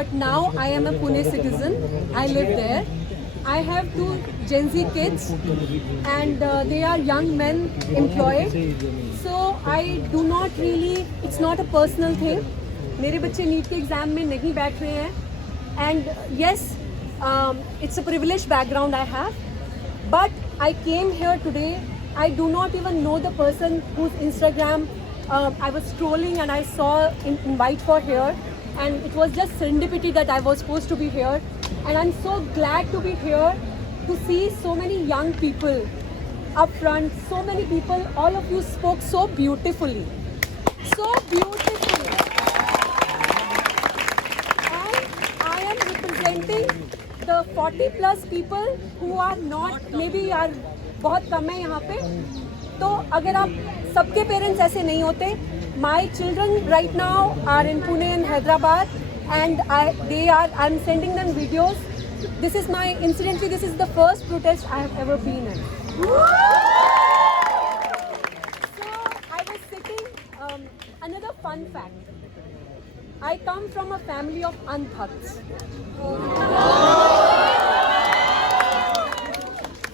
But now I am a Pune citizen. I live there. I have two Gen Z kids and they are young men employed. So I do not really, it's not a personal thing. मेरे बच्चे NEET के exam में नहीं बैठ रहे हैं. And yes, it's a privileged background I have. But I came here today. I do not even know the person whose Instagram I was scrolling and I saw invite for here. And it was just serendipity that I was supposed to be here. And I'm so glad to be here to see so many young people up front, so many people, all of you spoke so beautifully. So beautifully. And I am representing the 40 plus people who are not, maybe are बहुत कम है यहाँ पे. तो अगर आप सबके parents ऐसे नहीं होते, my children right now are in Pune and Hyderabad, and I'm sending them videos. This is incidentally, this is the first protest I have ever been in. So I was sitting, another fun fact. I come from a family of Anbhakts.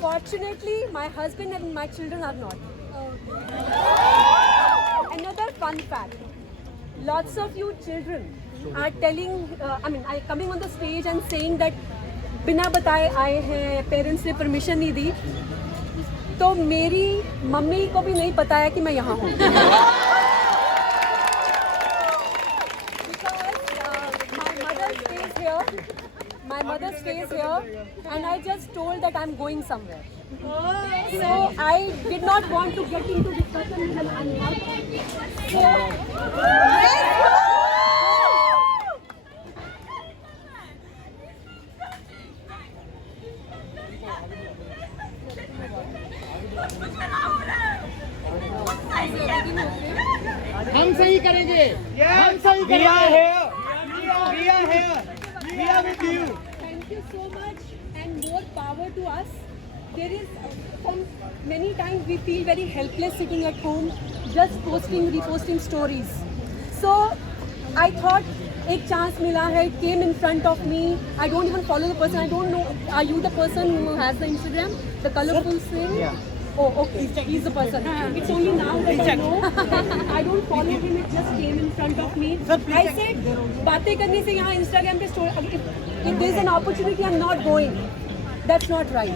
Fortunately, my husband and my children are not. Another fun fact. Lots of you children are telling, coming on the stage and saying that बिना बताए आए हैं, parents ने permission नहीं दी. तो मेरी mummy को भी नहीं पता है कि मैं यहाँ हूँ. My mother stays here, and I just told that I'm going somewhere. So I did not want to get into discussion with an animal. हम सही करेंगे. हम सही करेंगे. We are here. We are with you. Thank you so much, and more power to us. There is, many times we feel very helpless sitting at home, just reposting stories. So I thought, एक chance मिला है. It came in front of me. I don't even follow the person. I don't know. Are you the person who has the Instagram, the colorful thing? Yeah. Oh, okay. He's the person. It's only now that I know. I don't follow him. It just came in front of me. I said, बातें करने से यहाँ Instagram पे story. If there's an opportunity, I'm not going. That's not right.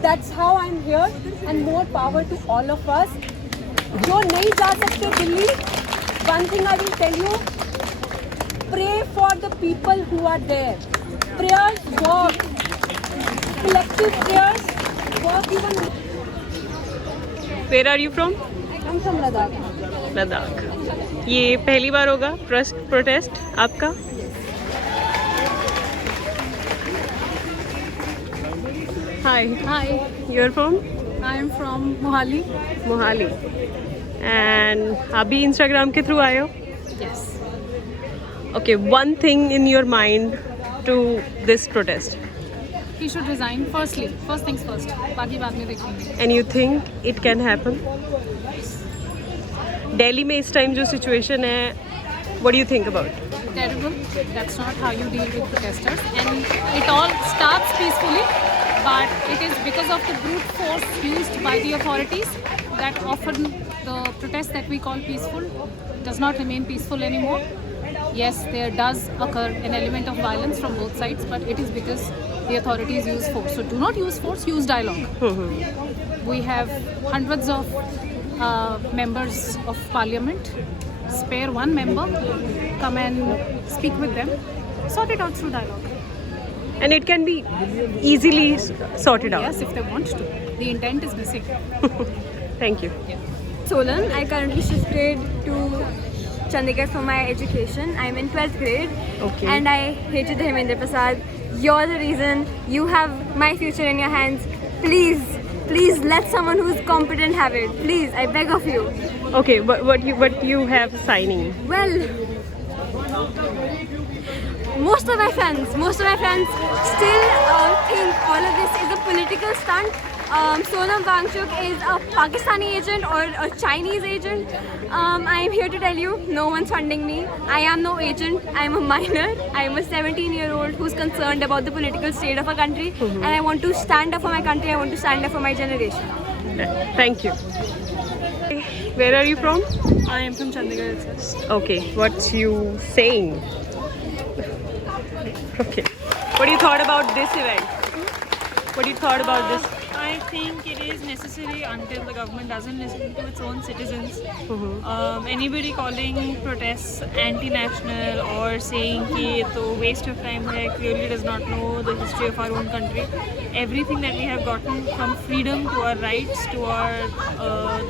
That's how I'm here, and more power to all of us. जो नहीं जा सकते Delhi, one thing I will tell you: pray for the people who are there. Prayers work. Collective prayers. Where are you from? I'm from Ladakh. Ladakh. ये पहली बार होगा protest आपका? Hi. You're from? I am from Mohali. Mohali. And अभी Instagram के through आए हो? Yes. Okay, one thing in your mind to this protest. He should resign first things first. बाकी बाद में देखेंगे. And you think it can happen? Delhi में इस time जो situation है, what do you think about it? Terrible. That's not how you deal with protesters. And it all starts peacefully, but it is because of the brute force used by the authorities that often the protest that we call peaceful does not remain peaceful anymore. Yes, there does occur an element of violence from both sides, but it is because the authorities use force. So do not use force, use dialogue. We have hundreds of members of parliament. Spare one member, come and speak with them, sort it out through dialogue. And it can be easily sorted out. Yes, if they want to. The intent is missing. Thank you. Solan. I currently shifted to Chandigarh for my education. I'm in 12th grade. Okay. And I hated Dharmendra Prasad. You're the reason. You have my future in your hands. Please let someone who's competent have it. Please, I beg of you. Okay, what you have signing? Well, most of my friends still think all of this is a political stunt. Sonam Wangchuk is a Pakistani agent or a Chinese agent. I am here to tell you, no one's funding me. I am no agent. I am a minor. I am a 17-year-old who's concerned about the political state of our country, and I want to stand up for my country. I want to stand up for my generation. Thank you. Where are you from? I am from Chandigarh. Okay, what's you saying? Okay. What do you thought about this event? What do you thought about this? I think it is necessary until the government doesn't listen to its own citizens. Anybody calling protests anti-national or saying कि ये तो waste of time है, clearly does not know the history of our own country. Everything that we have gotten from freedom to our rights to our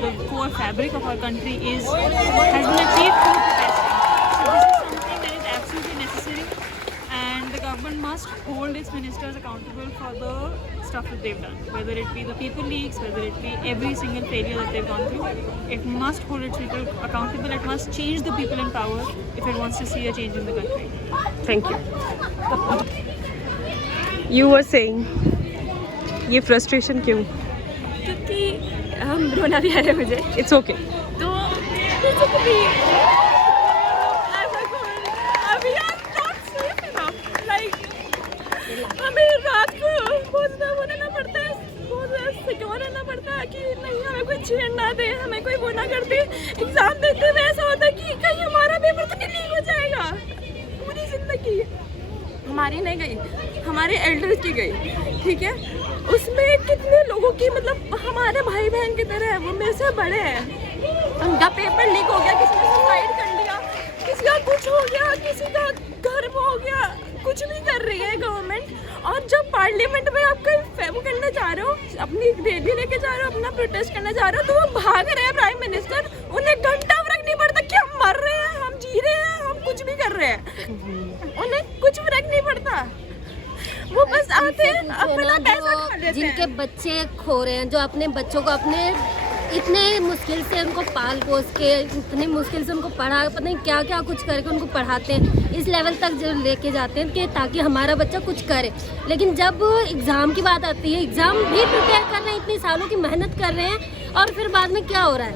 the core fabric of our country has been achieved through protesting. So this is something that is absolutely necessary, and the government must hold its ministers accountable for the stuff that they've done, whether it be the people leaks, whether it be every single failure that they've gone through. It must hold its people accountable. It must change the people in power if it wants to see a change in the country. Thank you. You were saying, ये frustration क्यों? क्योंकि हम रोना भी आ रहा है मुझे. It's okay. तो basically, we are not safe enough. Like, हमें रात को बहुत ज़्यादा वो रहना पड़ता है, बहुत ज़्यादा सिक्योर रहना पड़ता है कि नहीं हमें कोई छेड़ ना दे, हमें कोई वो ना कर दे. एग्ज़ाम देते हुए ऐसा होता है कि कहीं हमारा पेपर तो नहीं लीक हो जाएगा. पूरी ज़िंदगी हमारी नहीं गई, हमारे एल्डर्स की गई, ठीक है. उसमें कितने लोगों की, मतलब हमारे भाई बहन की तरह है, वो मेरे से बड़े हैं. उनका पेपर लीक हो गया, किसी ने सुसाइड कर लिया, किसी का कुछ हो गया, किसी का घर वो हो गया. कुछ भी कर रही है गवर्नमेंट. और जब पार्लियामेंट में आप कहीं वो करने जा रहे हो, अपनी रैली लेके जा रहे हो, अपना प्रोटेस्ट करने जा रहे हो, तो वो भाग रहे हैं प्राइम मिनिस्टर. उन्हें घंटा फर्क नहीं पड़ता कि हम मर रहे हैं, हम जी रहे हैं, हम कुछ भी कर रहे हैं. उन्हें कुछ फर्क नहीं पड़ता. वो बस आते हैं अपना पैसा खा लेते हैं. जिनके बच्चे खो रहे हैं, जो अपने बच्चों को अपने इतने मुश्किल से उनको पाल पोस के, इतनी मुश्किल से उनको पढ़ा, पता नहीं क्या क्या कुछ करके उनको पढ़ाते हैं, इस लेवल तक जो लेके जाते हैं कि ताकि हमारा बच्चा कुछ करे. लेकिन जब एग्ज़ाम की बात आती है, एग्ज़ाम भी प्रिपेयर कर रहे हैं, इतनी सालों की मेहनत कर रहे हैं, और फिर बाद में क्या हो रहा है,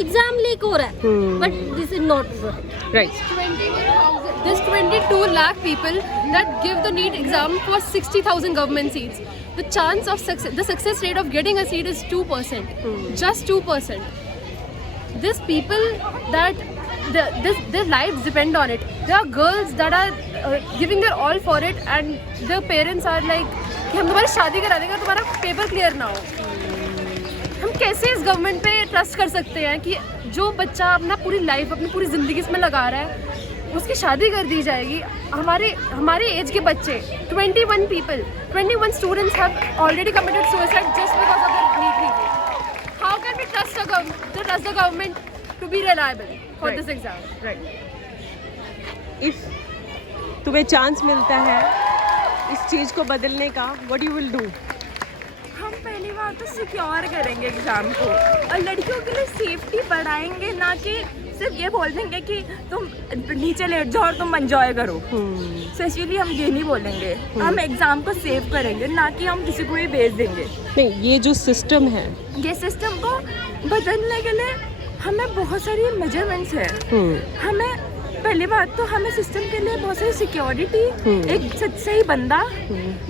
एग्ज़ाम लीक हो रहा है. But this is not Right. 22 lakh people that give the NEET exam for 60,000 government seats. The chance of success, the success rate of getting a seat is 2%. Just 2%. These people that their lives depend on it. There are girls that are giving their all for it, and their parents are like कि हम तुम्हारी शादी करा देंगे, तुम्हारा paper clear ना हो. हम कैसे इस गवर्नमेंट पे ट्रस्ट कर सकते हैं कि जो बच्चा अपना पूरी लाइफ, अपनी पूरी ज़िंदगी इसमें लगा रहा है, उसकी शादी कर दी जाएगी. हमारे एज के बच्चे 21 students have already committed suicide just because of their NEET leak. How can we trust the government to be reliable for Right. this exam? Right. If तुम्हें चांस मिलता है इस चीज़ को बदलने का, what you will do? हम पहली बार तो सिक्योर करेंगे एग्ज़ाम को, और लड़कियों के लिए सेफ्टी बढ़ाएंगे, ना कि सिर्फ ये बोल देंगे कि तुम नीचे लेट जाओ और तुम एंजॉय करो. स्पेशली हम ये नहीं बोलेंगे. हम एग्ज़ाम को सेव करेंगे, ना कि हम किसी को भी भेज देंगे. नहीं, ये जो सिस्टम है, ये सिस्टम को बदलने के लिए हमें बहुत सारी मेजरमेंट्स है. हमें पहली बात तो हमें सिस्टम के लिए बहुत सारी सिक्योरिटी, एक सही बंदा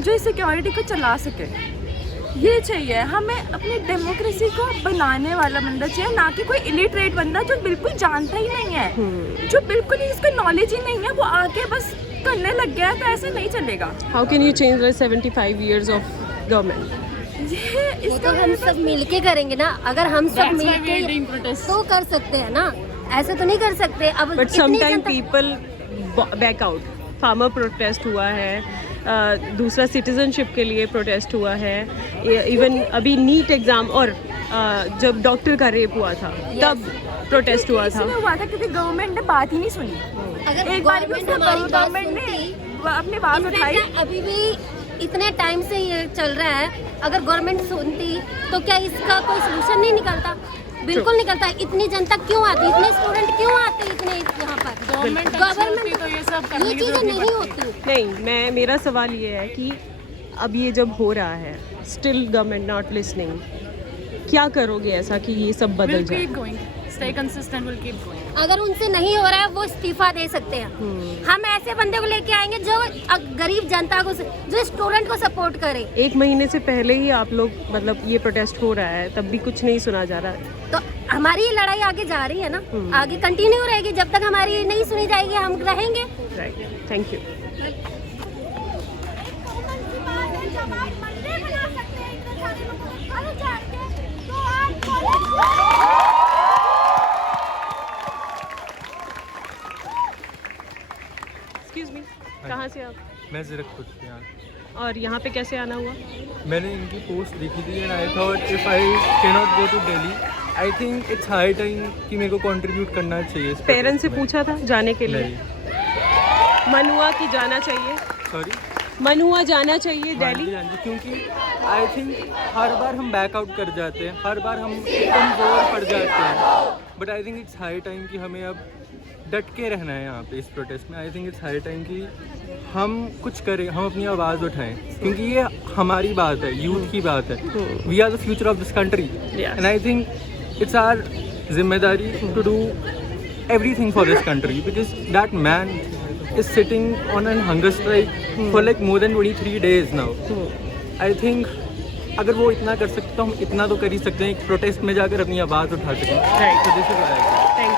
जो इस सिक्योरिटी को चला सके, ये चाहिए. हमें अपनी डेमोक्रेसी को बनाने वाला बंदा चाहिए, ना कि कोई इलिटरेट बंदा जो बिल्कुल जानता ही नहीं है, जो बिल्कुल ही इसको नॉलेज ही नहीं है, वो आके बस करने लग गया. तो ऐसे नहीं चलेगा. How can you change the 75 years of government? ये वो इसका तो हम सब मिलके करेंगे ना. अगर हम सब मिलके तो कर सकते हैं ना, ऐसे तो नहीं कर सकते. अब बट इतनी समटाइम जनता- people back out. Farmer protest हुआ है, दूसरा सिटीजनशिप के लिए प्रोटेस्ट हुआ है, इवन अभी नीट एग्ज़ाम और जब डॉक्टर का रेप हुआ था तब प्रोटेस्ट हुआ था. इसमें हुआ था क्योंकि गवर्नमेंट ने बात ही नहीं सुनी. अगर एक बार भी गवर्नमेंट उसने हमारी बात गवर्नमेंट ने सुनती, अपनी बात उठाई. अभी भी इतने टाइम से ये चल रहा है, अगर गवर्नमेंट सुनती तो क्या इसका कोई सोल्यूशन नहीं निकलता? बिल्कुल निकलता. इतनी जनता क्यों आती, इतने स्टूडेंट क्यों आते इतने यहाँ पर? गवर्नमेंट तो ये सब करने ये की चीज़ें जरूरत नहीं होती. नहीं, मेरा सवाल ये है कि अब ये जब हो रहा है, स्टिल गवर्नमेंट नॉट लिसनिंग, क्या करोगे ऐसा कि ये सब बदल We'll जाए? keep going. Stay consistent. We'll keep going. अगर उनसे नहीं हो रहा है वो इस्तीफा दे सकते हैं। हम ऐसे बंदे को लेके आएंगे जो गरीब जनता को, जो स्टूडेंट को सपोर्ट करे। 1 महीने से पहले ही आप लोग, मतलब ये प्रोटेस्ट हो रहा है, तब भी कुछ नहीं सुना जा रहा है। तो हमारी ये लड़ाई आगे जा रही है ना, आगे कंटिन्यू रहेगी जब तक हमारी नहीं सुनी जाएगी, हम रहेंगे। Right, thank you. Excuse me, कहाँ से आप? मैं ज़ीरकपुर से यहाँ। और यहाँ पे कैसे आना हुआ? मैंने इनकी पोस्ट देखी थी and I thought if I can not go to Delhi, I think it's high time कि मेरे को कंट्रीब्यूट करना चाहिए। पेरेंट्स से पूछा था जाने के लिए? नहीं। मन हुआ कि जाना चाहिए? सॉरी? मन हुआ जाना चाहिए दिल्ली? हाँ जी, क्योंकि आई थिंक हर बार हम बैकआउट कर जाते हैं, हर बार हम कमज़ोर पड़ जाते हैं, but I think it's high time कि हमें अब डट के रहना है यहाँ पे इस प्रोटेस्ट में। आई थिंक इट्स हाई टाइम कि हम कुछ करें, हम अपनी आवाज़ उठाएं, क्योंकि ये हमारी बात है, यूथ की बात है। We are the future of this country and I think it's our जिम्मेदारी to do everything for this country, because that man is sitting on a hunger strike for like more than 23 days now. I think अगर वो इतना कर सकते तो हम इतना तो कर ही सकते हैं, एक प्रोटेस्ट में जाकर अपनी आवाज़ उठा सकें। Right. So this is what I think. Thank you.